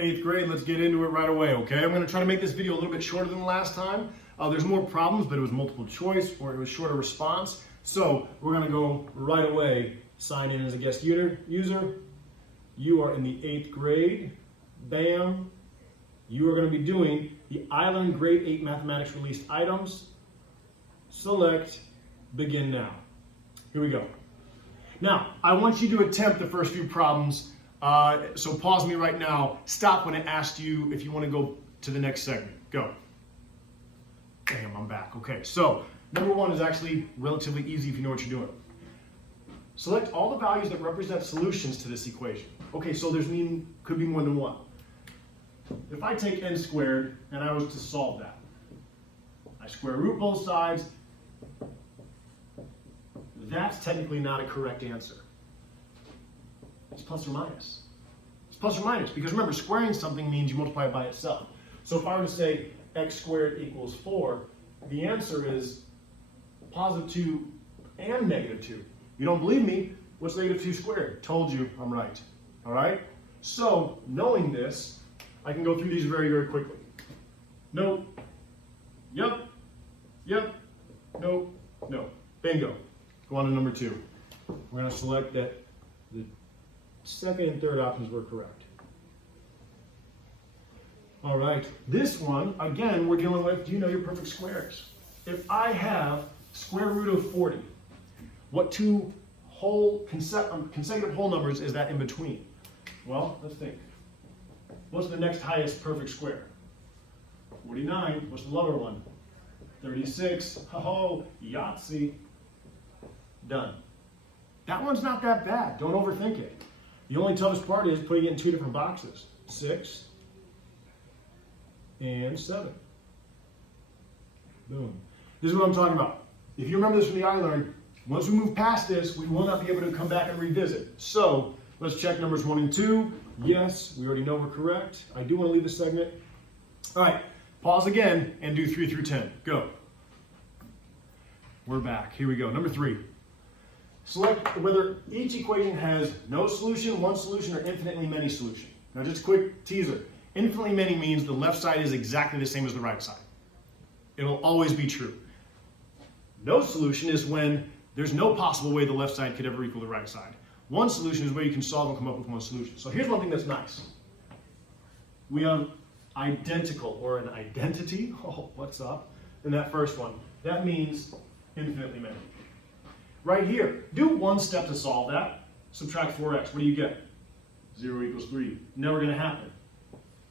8th grade, let's get into it right away, okay? I'm gonna try to make this video a little bit shorter than the last time. There's more problems, but it was multiple choice or it was shorter response. So we're gonna go right away, sign in as a guest user. You are in the 8th grade, bam. You are gonna be doing the iLearn Grade 8 Mathematics Released Items. Select, begin now. Here we go. Now, I want you to attempt the first few problems. So pause me right now. Stop when it asks you if you want to go to the next segment. Go. Bam, I'm back. Okay, so number one is actually relatively easy if you know what you're doing. Select all the values that represent solutions to this equation. Okay, so could be more than one. If I take n squared and I was to solve that, I square root both sides. That's technically not a correct answer. It's plus or minus. It's plus or minus because remember, squaring something means you multiply it by itself. So if I were to say x squared equals 4, the answer is positive 2 and negative 2. You don't believe me? What's negative 2 squared? Told you I'm right. All right? So knowing this, I can go through these very, very quickly. No. Yep. Yep. No. No. Bingo. Go on to number 2. We're going to select that the second and third options were correct. All right, this one, again, we're dealing with, do you know your perfect squares? If I have square root of 40, what two consecutive whole numbers is that in between? Well, let's think. What's the next highest perfect square? 49. What's the lower one? 36. Oh, Yahtzee. Done. That one's not that bad. Don't overthink it. The only toughest part is putting it in two different boxes. 6 and 7. Boom. This is what I'm talking about. If you remember this from the iLearn, once we move past this, we will not be able to come back and revisit. So let's check numbers 1 and 2. Yes, we already know we're correct. I do want to leave the segment. All right, pause again and do 3 through 10. Go. We're back. Here we go. Number 3. Select whether each equation has no solution, one solution, or infinitely many solution. Now just a quick teaser. Infinitely many means the left side is exactly the same as the right side. It'll always be true. No solution is when there's no possible way the left side could ever equal the right side. One solution is where you can solve and come up with one solution. So here's one thing that's nice. We have identical or an identity. Oh, what's up? In that first one. That means infinitely many. Right here, do one step to solve that. Subtract 4x. What do you get? 0 equals 3. Never going to happen.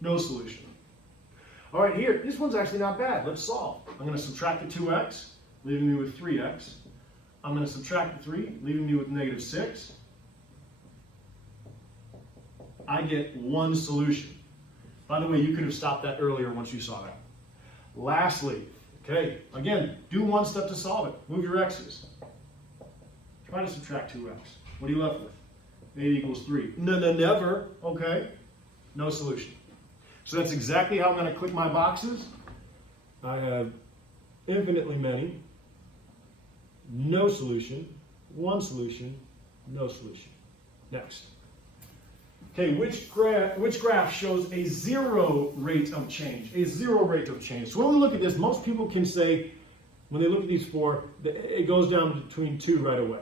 No solution. All right, here, this one's actually not bad. Let's solve. I'm going to subtract the 2x, leaving me with 3x. I'm going to subtract the 3, leaving me with negative 6. I get one solution. By the way, you could have stopped that earlier once you saw that. Lastly, okay, again, do one step to solve it. Move your x's. Try to subtract 2x. What are you left with? 8 equals 3. No, never. Okay. No solution. So that's exactly how I'm going to click my boxes. I have infinitely many, no solution, one solution, no solution. Next. Okay, which graph shows a 0 rate of change? A 0 rate of change. So when we look at this, most people can say, when they look at these 4, it goes down between 2 right away.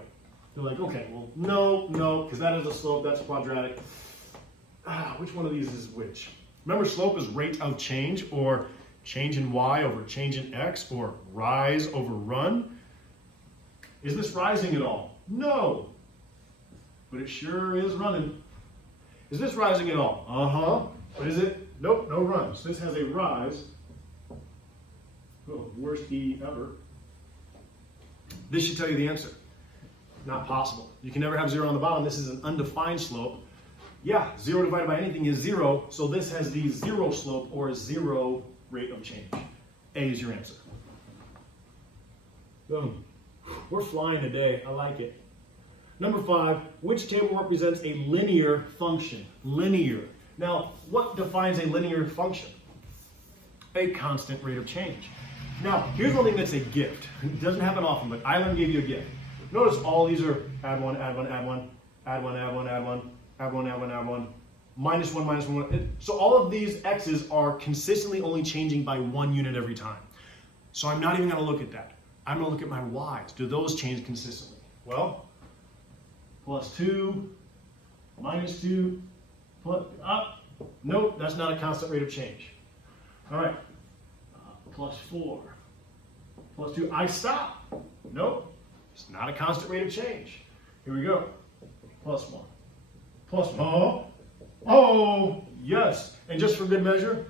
They're like, okay, well, no, because that is a slope, that's quadratic. Which one of these is which? Remember, slope is rate of change, or change in y over change in x, or rise over run. Is this rising at all? No. But it sure is running. Is this rising at all? Uh-huh. But is it? Nope, no run. So this has a rise. Oh, worst E ever. This should tell you the answer. Not possible. You can never have 0 on the bottom. This is an undefined slope. Yeah, 0 divided by anything is 0, so this has the 0 slope or 0 rate of change. A is your answer. Boom. We're flying today. I like it. Number 5, which table represents a linear function? Linear. Now, what defines a linear function? A constant rate of change. Now, here's one thing that's a gift. It doesn't happen often, but iLearn gave you a gift. Notice all these are add 1, add 1, add 1, add 1, add 1, add 1, add 1, add 1, add 1, minus 1, minus 1. So all of these x's are consistently only changing by 1 unit every time. So I'm not even going to look at that. I'm going to look at my y's. Do those change consistently? Well, plus 2, minus 2, plus up. Nope, that's not a constant rate of change. All right, plus 4, plus 2. I stop. Nope, it's not a constant rate of change. Here we go. Plus 1, plus 1. Oh, yes. And just for good measure,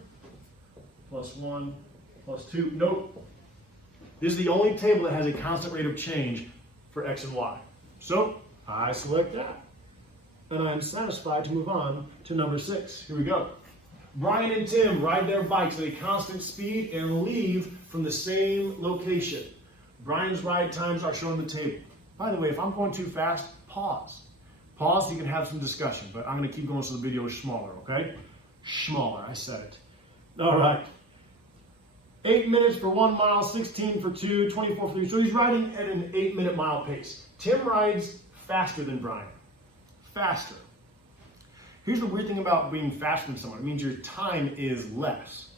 plus 1, plus 2. Nope. This is the only table that has a constant rate of change for x and y. So I select that. And I'm satisfied to move on to number 6. Here we go. Brian and Tim ride their bikes at a constant speed and leave from the same location. Brian's ride times are shown on the table. By the way, if I'm going too fast, pause. Pause so you can have some discussion, but I'm going to keep going so the video is smaller, okay? Smaller, I said it. All right. 8 minutes for 1 mile, 16 for 2, 24 for 3. So he's riding at an 8-minute mile pace. Tim rides faster than Brian. Faster. Here's the weird thing about being faster than someone. It means your time is less,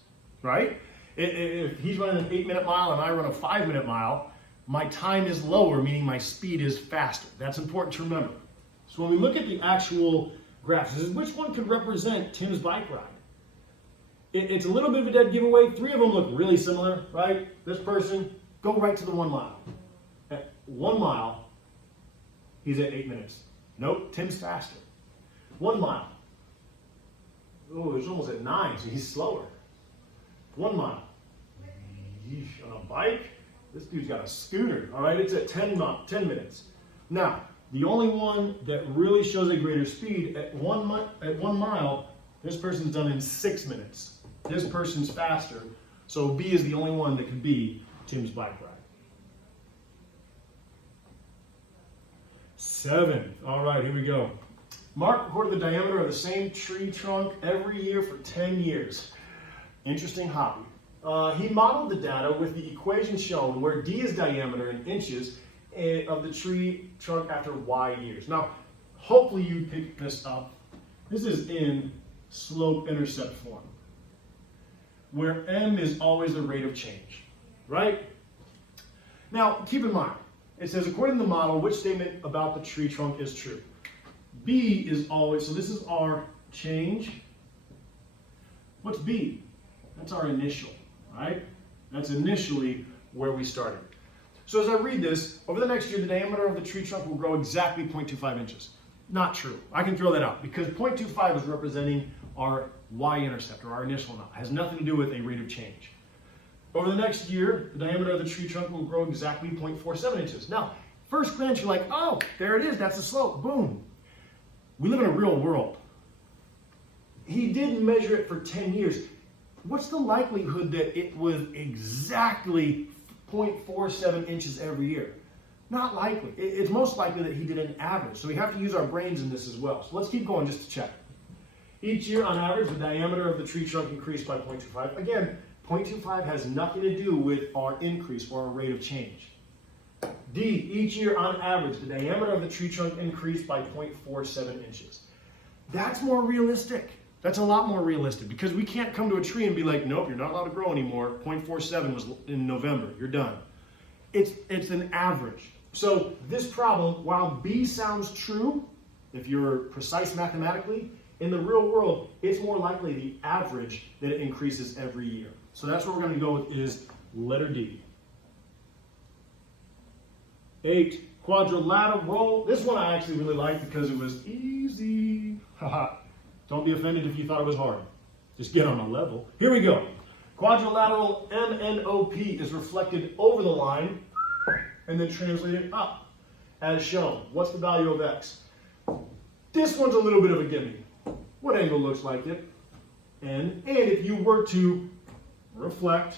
right? If he's running an 8-minute mile and I run a 5-minute mile, my time is lower, meaning my speed is faster. That's important to remember. So when we look at the actual graphs, this is which one could represent Tim's bike ride? It's a little bit of a dead giveaway. 3 of them look really similar, right? This person, go right to the 1 mile. At 1 mile, he's at 8 minutes. Nope, Tim's faster. 1 mile. Oh, he's almost at 9, so he's slower. 1 mile. Yeesh, on a bike, this dude's got a scooter. All right, it's at 10 minutes. Now, the only one that really shows a greater speed at 1 mile, this person's done in 6 minutes. This person's faster, so B is the only one that could be Tim's bike ride. 7. All right, here we go. Mark recorded the diameter of the same tree trunk every year for 10 years. Interesting hobby. He modeled the data with the equation shown where D is diameter in inches of the tree trunk after Y years. Now, hopefully you picked this up. This is in slope-intercept form, where M is always the rate of change, right? Now, keep in mind, it says, according to the model, which statement about the tree trunk is true? B is always, so this is our change. What's B? That's our initial, right? That's initially where we started. So as I read this, over the next year, the diameter of the tree trunk will grow exactly 0.25 inches. Not true. I can throw that out because 0.25 is representing our y-intercept, or our initial amount. It has nothing to do with a rate of change. Over the next year, the diameter of the tree trunk will grow exactly 0.47 inches. Now, first glance, you're like, oh, there it is. That's the slope. Boom. We live in a real world. He did measure it for 10 years. What's the likelihood that it was exactly 0.47 inches every year? Not likely. It's most likely that he did an average. So we have to use our brains in this as well. So let's keep going just to check. Each year, on average, the diameter of the tree trunk increased by 0.25. Again, 0.25 has nothing to do with our increase or our rate of change. D, each year, on average, the diameter of the tree trunk increased by 0.47 inches. That's more realistic. That's a lot more realistic because we can't come to a tree and be like, nope, you're not allowed to grow anymore. 0.47 was in November. You're done. It's an average. So this problem, while B sounds true, if you're precise mathematically, in the real world, it's more likely the average that it increases every year. So that's what we're going to go with is letter D. 8, quadrilateral. This one I actually really like because it was easy. Haha. Don't be offended if you thought it was hard. Just get on a level. Here we go. Quadrilateral MNOP is reflected over the line and then translated up as shown. What's the value of X? This one's a little bit of a gimme. What angle looks like it? N. And if you were to reflect,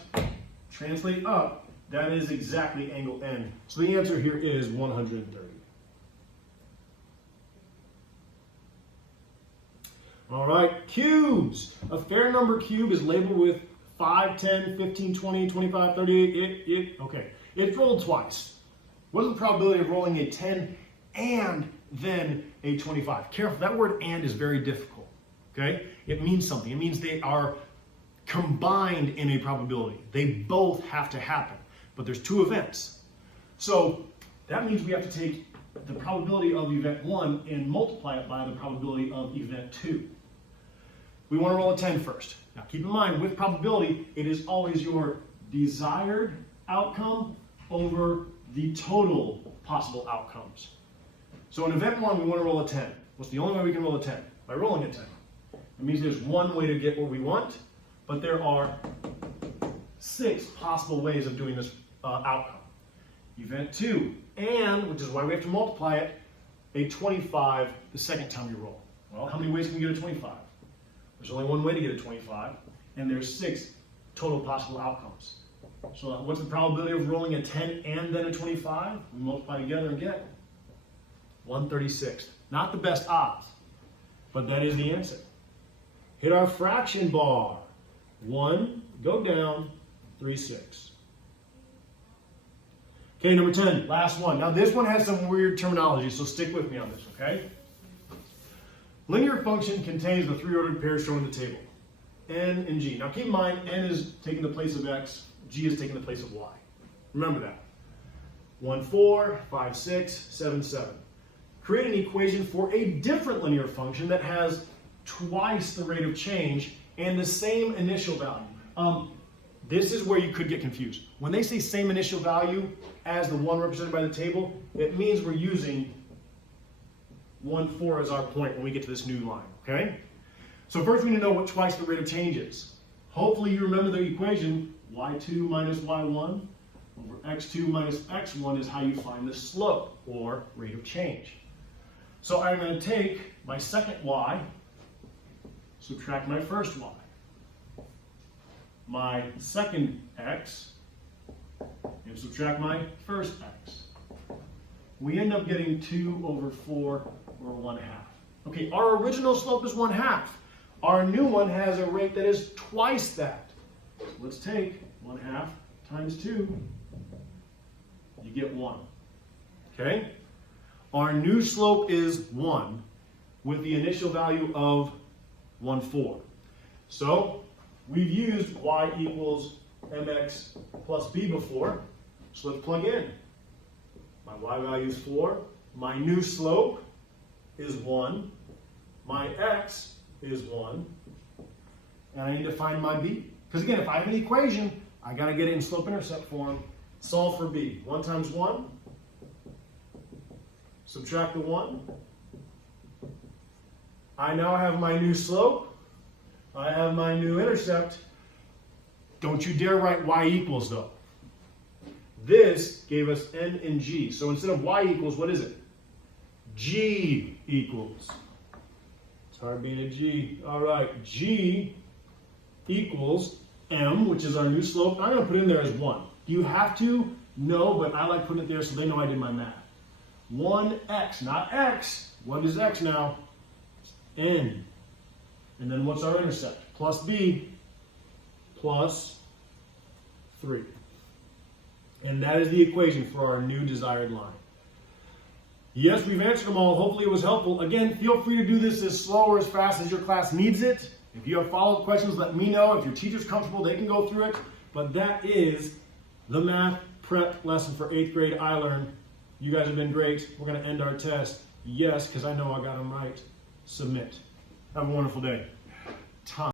translate up, that is exactly angle N. So the answer here is 130. All right, cubes. A fair number cube is labeled with 5, 10, 15, 20, 25, 30, okay. It's rolled twice. What is the probability of rolling a 10 and then a 25? Careful, that word and is very difficult. okay? It means something. It means they are combined in a probability. They both have to happen, but there's two events. So that means we have to take the probability of event 1 and multiply it by the probability of event 2. We want to roll a 10 first. Now keep in mind, with probability, it is always your desired outcome over the total possible outcomes. So in event 1, we want to roll a 10. What's the only way we can roll a 10? By rolling a 10. It means there's one way to get what we want, but there are 6 possible ways of doing this outcome. Event 2, and, which is why we have to multiply it, a 25 the second time you roll. Well, how many ways can we get a 25? There's only one way to get a 25, and there's 6 total possible outcomes. So what's the probability of rolling a 10 and then a 25? We multiply together and get 1/36. Not the best odds, but that is the answer. Hit our fraction bar. 1, go down, 3/6. Okay, number 10, last one. Now this one has some weird terminology, so stick with me on this, okay? Linear function contains the 3 ordered pairs shown in the table, n and g. Now keep in mind, n is taking the place of x, g is taking the place of y. Remember that. 1, 4, 5, 6, 7, 7. Create an equation for a different linear function that has twice the rate of change and the same initial value. This is where you could get confused. When they say same initial value as the one represented by the table, it means we're using 1, 4 as our point when we get to this new line, okay? So first we need to know what twice the rate of change is. Hopefully you remember the equation, y2 minus y1 over x2 minus x1 is how you find the slope, or rate of change. So I'm going to take my second y, subtract my first y. My second x, and subtract my first x. We end up getting 2 over 4, or 1/2. Okay, our original slope is 1/2. Our new one has a rate that is twice that. So let's take 1/2 times 2. You get 1. Okay? Our new slope is 1 with the initial value of 1, 4. So we've used y equals mx plus b before, so let's plug in. My y value is 4, my new slope is 1, my x is 1, and I need to find my b. Because again, if I have an equation, I got to get it in slope-intercept form, solve for b. 1 times 1, subtract the 1. I now have my new slope. I have my new intercept. Don't you dare write y equals though. This gave us n and g. So instead of y equals, what is it? G equals. It's hard being a g. All right, g equals m, which is our new slope. I'm going to put in there as 1. Do you have to? No, but I like putting it there so they know I did my math. 1x, not x. What is x now? N. And then what's our intercept? Plus b plus 3. And that is the equation for our new desired line. Yes, we've answered them all. Hopefully it was helpful. Again, feel free to do this as slow or as fast as your class needs it. If you have follow-up questions, let me know. If your teacher's comfortable, they can go through it. But that is the math prep lesson for 8th grade ILEARN. You guys have been great. We're going to end our test. Yes, because I know I got them right. Submit. Have a wonderful day. Time.